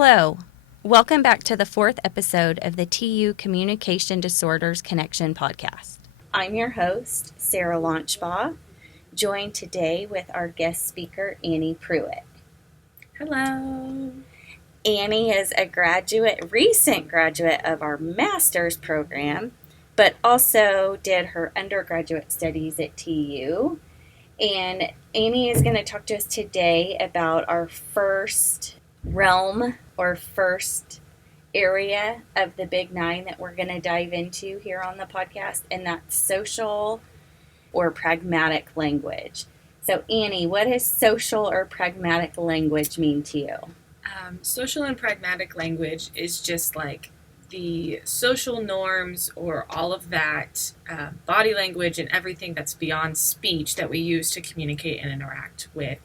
Hello. Welcome back to the fourth episode of the TU Communication Disorders Connection podcast. I'm your host, Sarah Launchbaugh, joined today with our guest speaker, Annie Prewitt. Hello. Annie is a recent graduate of our master's program, but also did her undergraduate studies at TU. And Annie is going to talk to us today about our first realm or first area of the Big Nine that we're going to dive into here on the podcast, and that's social or pragmatic language. So Annie, what does social or pragmatic language mean to you? Social and pragmatic language is just like the social norms or all of that body language and everything that's beyond speech that we use to communicate and interact with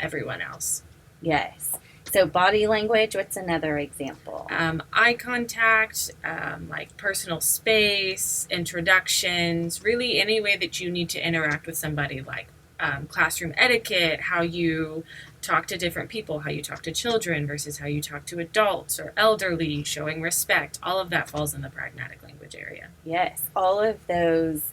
everyone else. Yes. So body language, what's another example? Eye contact, like personal space, introductions, really any way that you need to interact with somebody, like classroom etiquette, how you talk to different people, how you talk to children versus how you talk to adults or elderly, showing respect. All of that falls in the pragmatic language area. Yes, all of those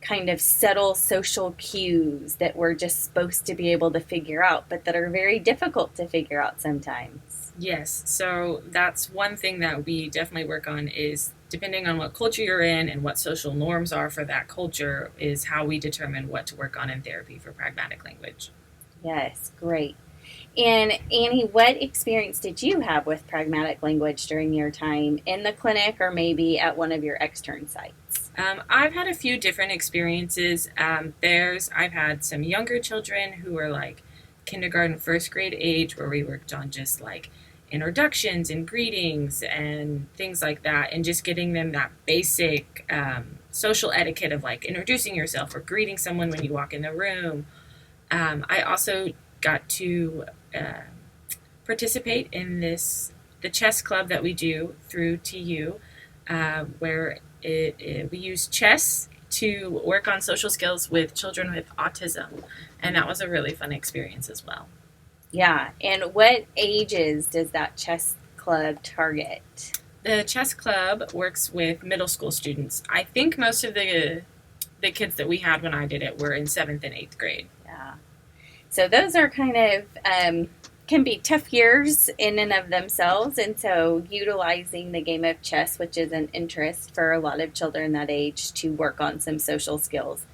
kind of subtle social cues that we're just supposed to be able to figure out, but that are very difficult to figure out sometimes. Yes, so that's one thing that we definitely work on is depending on what culture you're in and what social norms are for that culture is how we determine what to work on in therapy for pragmatic language. Yes, great. And Annie, what experience did you have with pragmatic language during your time in the clinic or maybe at one of your extern sites? I've had a few different experiences. I've had some younger children who were like kindergarten, first grade age where we worked on just like introductions and greetings and things like that and just getting them that basic social etiquette of like introducing yourself or greeting someone when you walk in the room. I also got to participate in the chess club that we do through TU where we use chess to work on social skills with children with autism, and that was a really fun experience as well. Yeah, and what ages does that chess club target? The chess club works with middle school students. I think most of the kids that we had when I did it were in 7th and 8th grade. Yeah. So those are kind of, can be tough years in and of themselves, and so utilizing the game of chess, which is an interest for a lot of children that age to work on some social skills,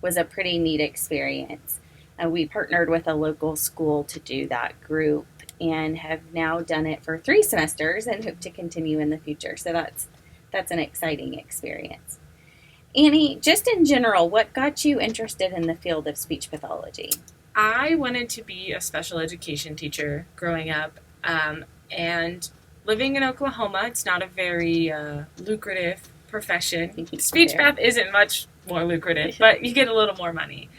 was a pretty neat experience. We partnered with a local school to do that group and have now done it for 3 semesters and hope to continue in the future. So that's an exciting experience. Annie, just in general, what got you interested in the field of speech pathology? I wanted to be a special education teacher growing up, and living in Oklahoma, it's not a very lucrative profession. Speech path isn't much more lucrative, but you get a little more money.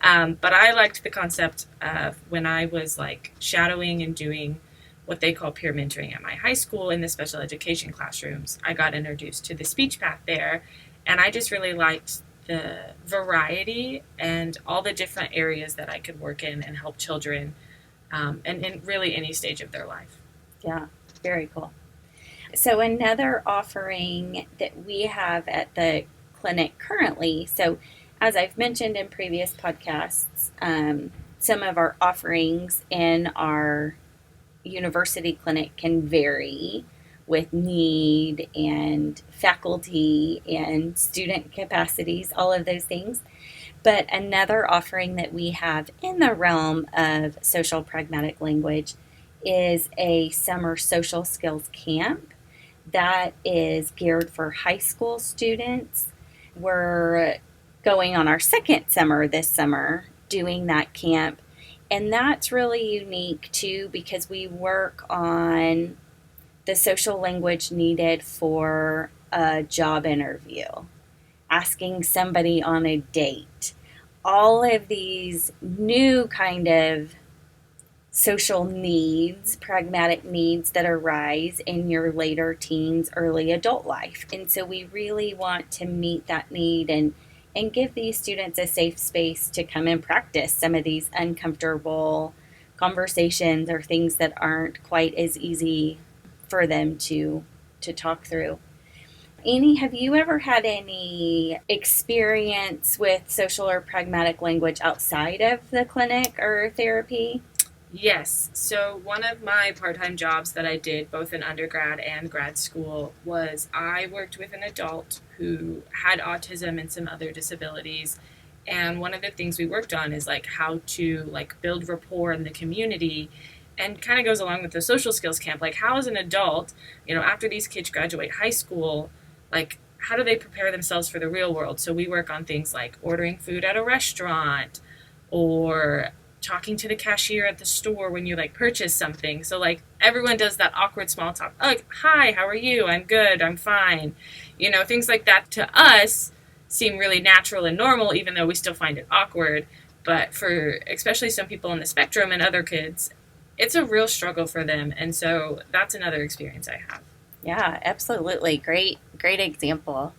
But I liked the concept of when I was like shadowing and doing what they call peer mentoring at my high school in the special education classrooms. I got introduced to the speech path there, and I just really liked the variety and all the different areas that I could work in and help children and in really any stage of their life. Yeah, very cool. So another offering that we have at the clinic currently, so as I've mentioned in previous podcasts, some of our offerings in our university clinic can vary with need and faculty and student capacities, all of those things. But another offering that we have in the realm of social pragmatic language is a summer social skills camp that is geared for high school students. We're going on our second summer this summer doing that camp, and that's really unique too because we work on the social language needed for a job interview, asking somebody on a date, all of these new kind of social needs, pragmatic needs that arise in your later teens, early adult life. And so we really want to meet that need and give these students a safe space to come and practice some of these uncomfortable conversations or things that aren't quite as easy for them to talk through. Annie, have you ever had any experience with social or pragmatic language outside of the clinic or therapy? Yes. So one of my part-time jobs that I did both in undergrad and grad school was I worked with an adult who had autism and some other disabilities. And one of the things we worked on is like how to like build rapport in the community, and kind of goes along with the social skills camp. Like how as an adult, after these kids graduate high school, like how do they prepare themselves for the real world? So we work on things like ordering food at a restaurant or talking to the cashier at the store when you like purchase something. So like everyone does that awkward small talk. Like, hi, how are you? I'm good. I'm fine. Things like that to us seem really natural and normal, even though we still find it awkward. But for especially some people on the spectrum and other kids, it's a real struggle for them. And so that's another experience I have. Yeah, absolutely. Great example.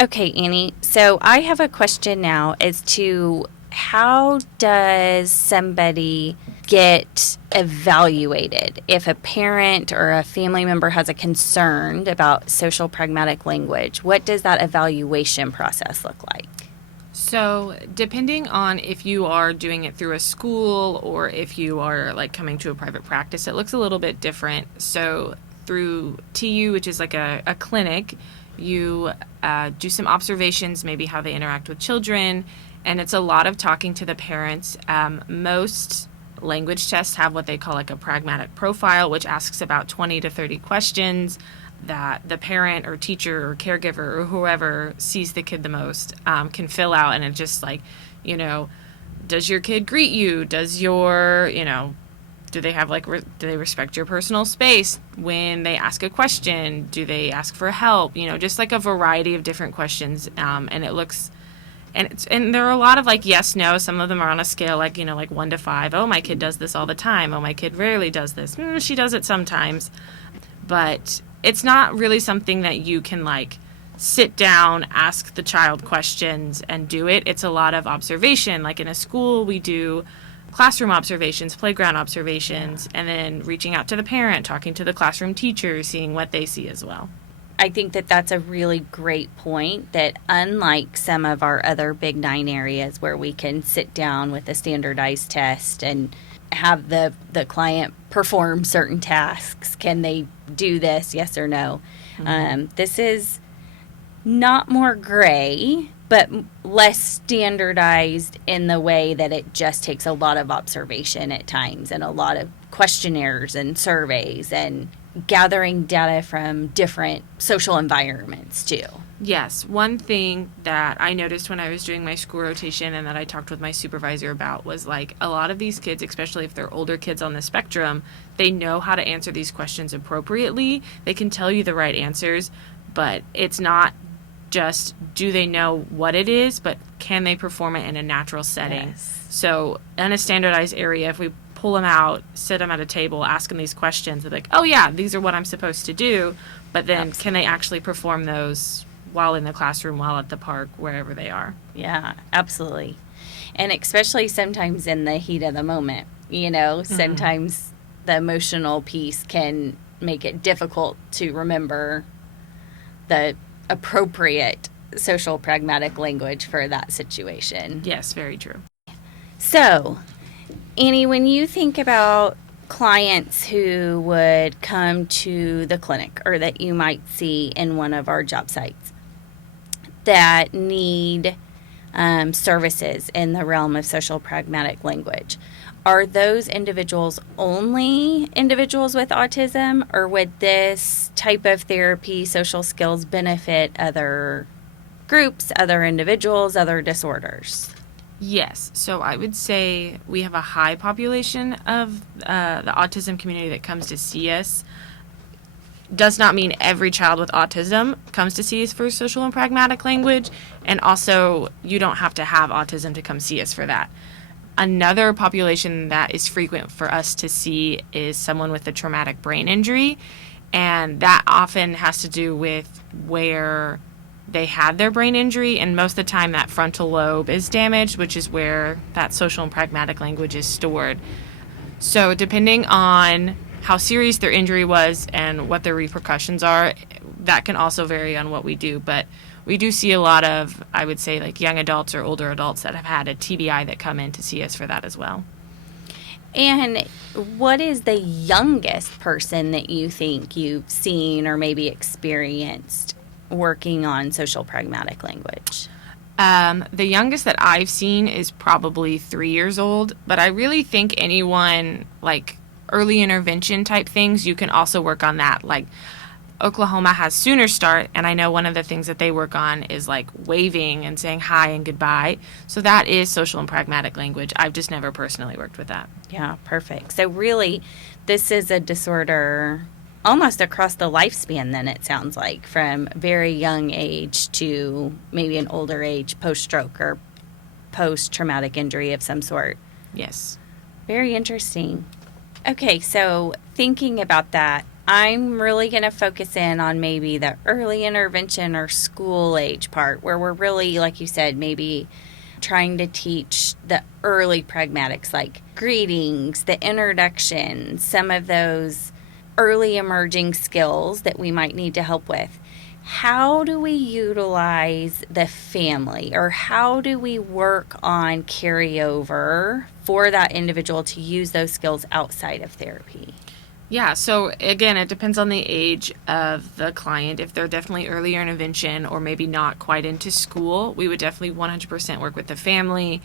Okay, Annie. So I have a question now as to how does somebody get evaluated if a parent or a family member has a concern about social pragmatic language? What does that evaluation process look like? So, depending on if you are doing it through a school or if you are like coming to a private practice, it looks a little bit different. So, through TU, which is like a clinic, you do some observations, maybe how they interact with children, and it's a lot of talking to the parents. Most language tests have what they call like a pragmatic profile, which asks about 20 to 30 questions that the parent or teacher or caregiver or whoever sees the kid the most can fill out. And it's just like, does your kid greet you? Does your, do they have like, do they respect your personal space when they ask a question? Do they ask for help? Just like a variety of different questions. And it looks, and there are a lot of like yes, no. Some of them are on a scale like, like 1 to 5. Oh, my kid does this all the time. Oh, my kid rarely does this. She does it sometimes. But it's not really something that you can like sit down, ask the child questions and do it. It's a lot of observation. Like in a school, we do classroom observations, playground observations, and then reaching out to the parent, talking to the classroom teacher, seeing what they see as well. I think that that's a really great point, that unlike some of our other Big 9 areas where we can sit down with a standardized test and have the client perform certain tasks, can they do this, yes or no? Mm-hmm. This is not more gray, but less standardized in the way that it just takes a lot of observation at times and a lot of questionnaires and surveys and gathering data from different social environments too. Yes. One thing that I noticed when I was doing my school rotation and that I talked with my supervisor about was like a lot of these kids, especially if they're older kids on the spectrum, they know how to answer these questions appropriately. They can tell you the right answers, but it's not just do they know what it is, but can they perform it in a natural setting? Yes. So in a standardized area, if we pull them out, sit them at a table, ask them these questions, they're like, oh yeah, these are what I'm supposed to do. But then Absolutely. Can they actually perform those while in the classroom, while at the park, wherever they are? Yeah, absolutely. And especially sometimes in the heat of the moment, sometimes the emotional piece can make it difficult to remember the appropriate social pragmatic language for that situation. Yes, very true. So, Annie, when you think about clients who would come to the clinic or that you might see in one of our job sites that need services in the realm of social pragmatic language, are those individuals only individuals with autism, or would this type of therapy, social skills, benefit other groups, other individuals, other disorders? Yes. So I would say we have a high population of the autism community that comes to see us. Does not mean every child with autism comes to see us for social and pragmatic language. And also, you don't have to have autism to come see us for that. Another population that is frequent for us to see is someone with a traumatic brain injury. And that often has to do with where they had their brain injury, and most of the time that frontal lobe is damaged, which is where that social and pragmatic language is stored. So depending on how serious their injury was and what their repercussions are, that can also vary on what we do. But we do see a lot of, I would say, like young adults or older adults that have had a TBI that come in to see us for that as well. And what is the youngest person that you think you've seen or maybe experienced working on social pragmatic language? The youngest that I've seen is probably 3 years old, but I really think anyone, like early intervention type things, you can also work on that. Like Oklahoma has Sooner Start, and I know one of the things that they work on is like waving and saying hi and goodbye. So that is social and pragmatic language. I've just never personally worked with that. Yeah, perfect. So really, this is a disorder almost across the lifespan then, it sounds like, from very young age to maybe an older age, post-stroke or post-traumatic injury of some sort. Yes. Very interesting. Okay, so thinking about that, I'm really going to focus in on maybe the early intervention or school age part where we're really, like you said, maybe trying to teach the early pragmatics like greetings, the introduction, some of those early emerging skills that we might need to help with. How do we utilize the family, or how do we work on carryover for that individual to use those skills outside of therapy? Yeah, so again, it depends on the age of the client. If they're definitely earlier intervention or maybe not quite into school, we would definitely 100% work with the family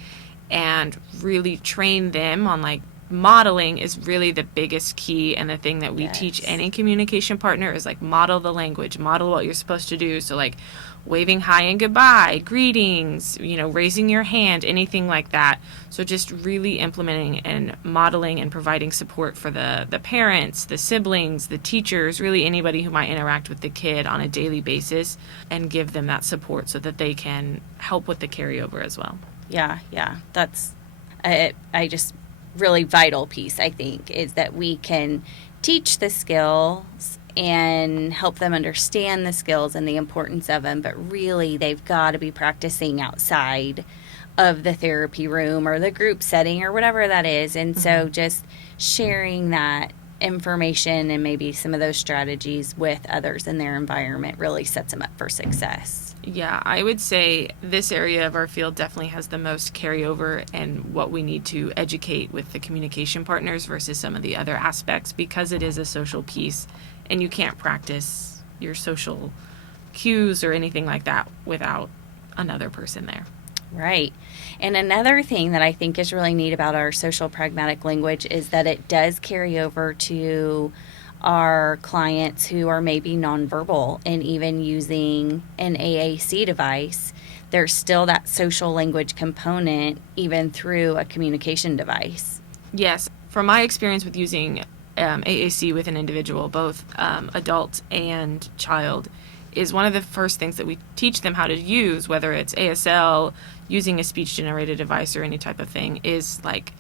and really train them on like modeling is really the biggest key, and the thing that we teach any communication partner is like model the language, model what you're supposed to do. So like waving hi and goodbye, greetings, raising your hand, anything like that. So just really implementing and modeling and providing support for the parents, the siblings, the teachers, really anybody who might interact with the kid on a daily basis, and give them that support so that they can help with the carryover as well. Yeah. That's I just really vital piece, I think, is that we can teach the skills and help them understand the skills and the importance of them, but really they've got to be practicing outside of the therapy room or the group setting or whatever that is. And so just sharing that information and maybe some of those strategies with others in their environment really sets them up for success. Yeah, I would say this area of our field definitely has the most carryover and what we need to educate with the communication partners versus some of the other aspects, because it is a social piece and you can't practice your social cues or anything like that without another person there. Right. And another thing that I think is really neat about our social pragmatic language is that it does carry over to our clients who are maybe nonverbal, and even using an AAC device, there's still that social language component even through a communication device. Yes. From my experience with using AAC with an individual, both adult and child, is one of the first things that we teach them how to use, whether it's ASL, using a speech-generated device or any type of thing, is like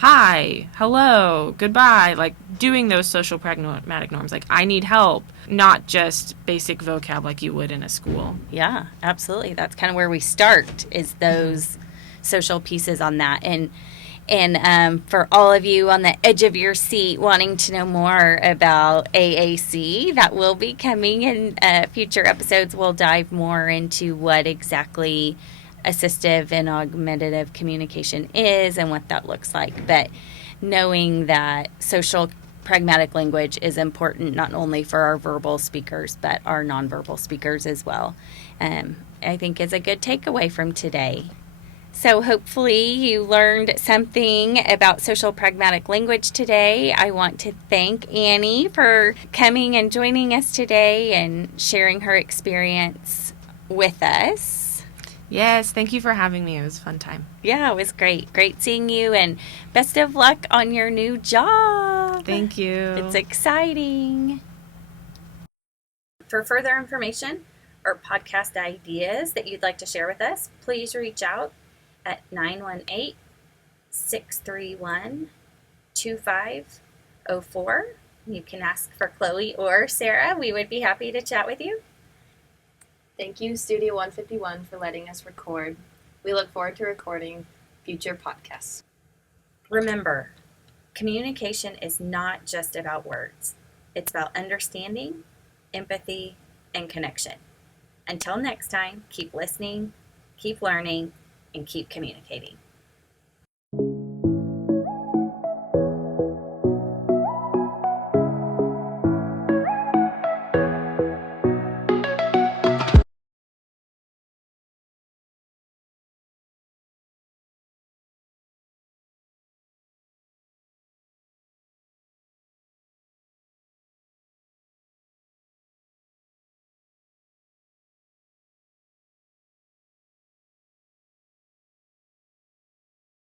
hi, hello, goodbye, like doing those social pragmatic norms, like I need help, not just basic vocab like you would in a school. Yeah, absolutely. That's kind of where we start, is those social pieces on that. And for all of you on the edge of your seat wanting to know more about AAC, that will be coming in future episodes. We'll dive more into what exactly assistive and augmentative communication is and what that looks like. But knowing that social pragmatic language is important not only for our verbal speakers, but our nonverbal speakers as well, I think is a good takeaway from today. So hopefully you learned something about social pragmatic language today. I want to thank Annie for coming and joining us today and sharing her experience with us. Yes, thank you for having me. It was a fun time. Yeah, it was great. Great seeing you, and best of luck on your new job. Thank you. It's exciting. For further information or podcast ideas that you'd like to share with us, please reach out at 918-631-2504. You can ask for Chloe or Sarah. We would be happy to chat with you. Thank you, Studio 151, for letting us record. We look forward to recording future podcasts. Remember, communication is not just about words. It's about understanding, empathy, and connection. Until next time, keep listening, keep learning, and keep communicating.